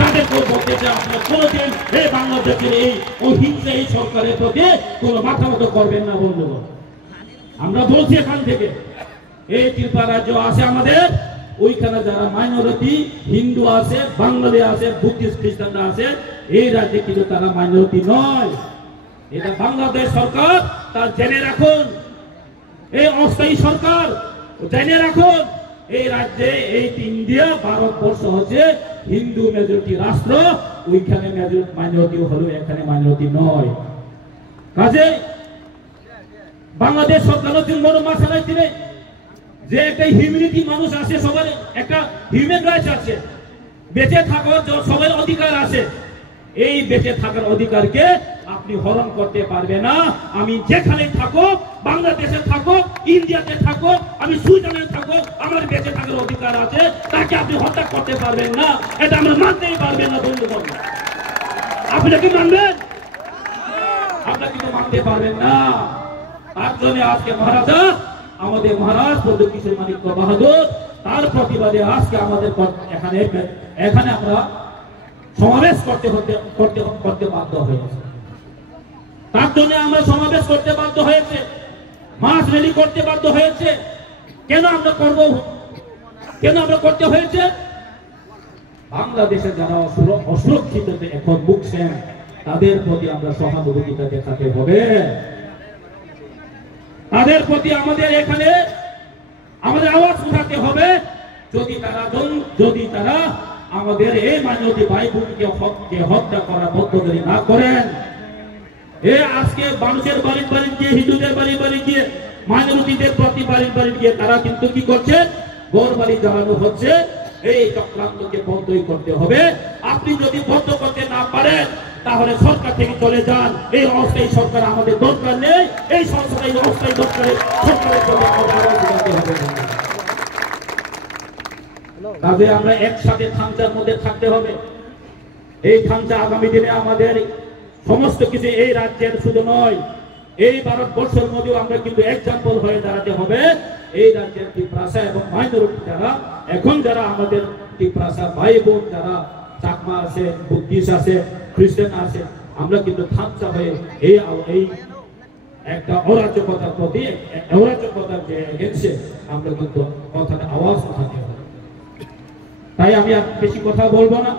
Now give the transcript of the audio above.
তাদেরকেও বলতে চাই আপনারা কোনোদিন এই বাংলাদেশের এই অহিংসা এই সরকারের প্রতি কোনো মাথা মতো করবেন না বন্ধুগণ। আমরা বলছি এখান থেকে এই ত্রিপুরা রাজ্য আছে আমাদের, ওইখানে যারা মাইনরিটি হিন্দু আছে, বাঙালি আছে, বুদ্ধিস্ট খ্রিস্টানরা আছে, এই রাজ্যে কিন্তু তারা মাইনরিটি নয়। এটা বাংলাদেশ সরকার তার জেনে রাখুন, এই অস্থায়ী সরকার জেনে রাখুন, এই রাজ্যে এই ইন্ডিয়া ভারতবর্ষ হচ্ছে হিন্দু মেজরিটি রাষ্ট্র, ওইখানে মাইনরিটি হলো, এখানে মাইনরিটি নয়। কাজে বাংলাদেশ সরকার হচ্ছে বড় মাসালায় দিনে যে একটা হিউম্যানিটি মানুষ আছে, সবার একটা হিউম্যান রাইটস আছে, বেঁচে থাকার সবার অধিকার আছে। এই বেঁচে থাকার অধিকারকে আপনি হরণ করতে পারবে না। আমি যেখানে থাকো, বাংলাদেশে থাকো, ইন্ডিয়াতে থাকো, আমি সুইজারল্যান্ডে থাকো, আমার বেঁচে থাকার অধিকার আছে, তাকে আপনি হত্যা করতে পারবেন না। এটা আমরা মানতেই পারবেন না বন্ধুগণ। আপনি কি মানবেন? আপনারা কিন্তু মানতে পারবেন না। তার জন্য আজকে মহারাজা, আমাদের মহারাজ পদ্ম কিশোর মানিক্য বাহাদুর, তার প্রতিবাদে আজকে আমাদের এখানে আমরা সমাবেশ করতে বাধ্য হয়েছে। তার জন্য আমরা সমাবেশ করতে বাধ্য হয়েছে, মাস র্যালি করতে বাধ্য হয়েছে। কেন আমরা করব? কেন আমরা করতে হয়েছে? বাংলাদেশে যারা অসুরক্ষিত এখন ভুগছেন, তাদের প্রতি আমরা সহানুভূতিটা দেখাতে হবে। তাদের প্রতি আমাদের এখানে আমাদের আওয়াজ উঠাতে হবে। যদি তারা আমাদের এই মাইনরিটি ভাই বোনকে হত্যা করার পদ্ধতি না করেন, আজকে মানুষের বাড়ি বাড়ি গিয়ে, হিন্দুদের বাড়ি বাড়ি গিয়ে, মাইনরিটিদের প্রতি বাড়ি বাড়ি গিয়ে তারা কিন্তু কি করছে? ঘর বাড়ি জ্বালানো হচ্ছে। এই চক্রান্তকে বন্ধই করতে হবে। আপনি যদি বন্ধ করতে না পারেন, তাহলে সরকার থেকে চলে যান। এই অস্থায়ী সরকার আমাদের দরকার নেই। এই সংস্থায় অস্থায়ী সরকারের হবে। কাজে আমরা একসাথে খামচার মধ্যে থাকতে হবে। এই খামচা আগামী দিনে আমাদের সমস্ত কিছু এই রাজ্যের শুধু নয়, এই ভারতবর্ষের মধ্যেও আমরা কিন্তু এক্সাম্পল হয়ে দাঁড়াতে হবে। এই রাজ্যের ত্রিপুরা এবং মাইনরিটি যারা আমাদের ত্রিপুরা ভাই বোন যারা চাকমা আছে, বুদ্ধিস্ট আছে, খ্রিস্টান আছে, আমরা কিন্তু খামচা হয়ে এই একটা অরাজকতার প্রতি, অরাজকতার যে এগেন্সে আমরা কিন্তু কথাটা আওয়াজ উঠাতে হবে। তাই আমি আর বেশি কথা বলবো না।